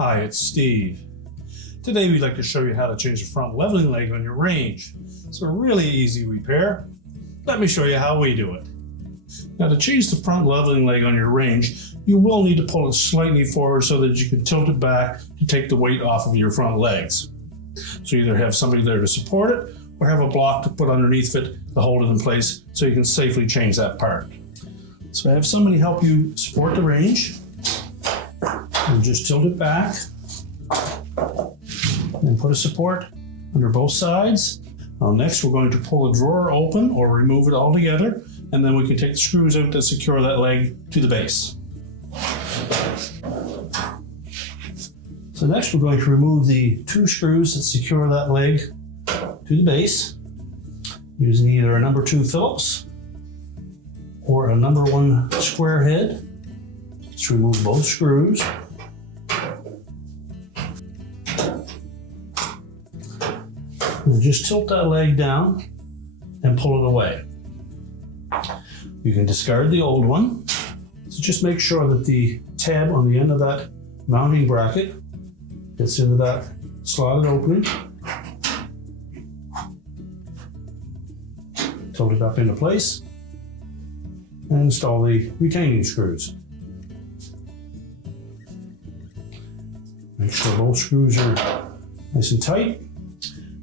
Hi, it's Steve. Today we'd like to show you how to change the front leveling leg on your range. It's a really easy repair. Let me show you how we do it. Now, to change the front leveling leg on your range, you will need to pull it slightly forward so that you can tilt it back to take the weight off of your front legs. So either have somebody there to support it or have a block to put underneath it to hold it in place so you can safely change that part. So have somebody help you support the range and just tilt it back and put a support under both sides. Next, we're going to pull the drawer open or remove it altogether, and then we can take the screws out to secure that leg to the base. So next, we're going to remove the two screws that secure that leg to the base using either a number 2 Phillips or a number 1 square head. Let's remove both screws. And just tilt that leg down and pull it away. You can discard the old one. So just make sure that the tab on the end of that mounting bracket gets into that slotted opening. Tilt it up into place and install the retaining screws. Make sure both screws are nice and tight.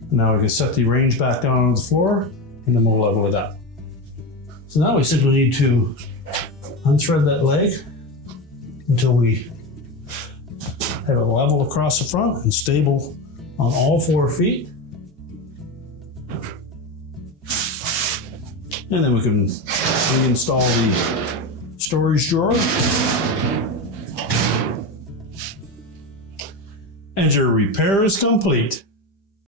Now we can set the range back down on the floor and then we'll level it up. So now we simply need to unthread that leg until we have it level across the front and stable on all 4 feet. And then we can reinstall the storage drawer. And your repair is complete.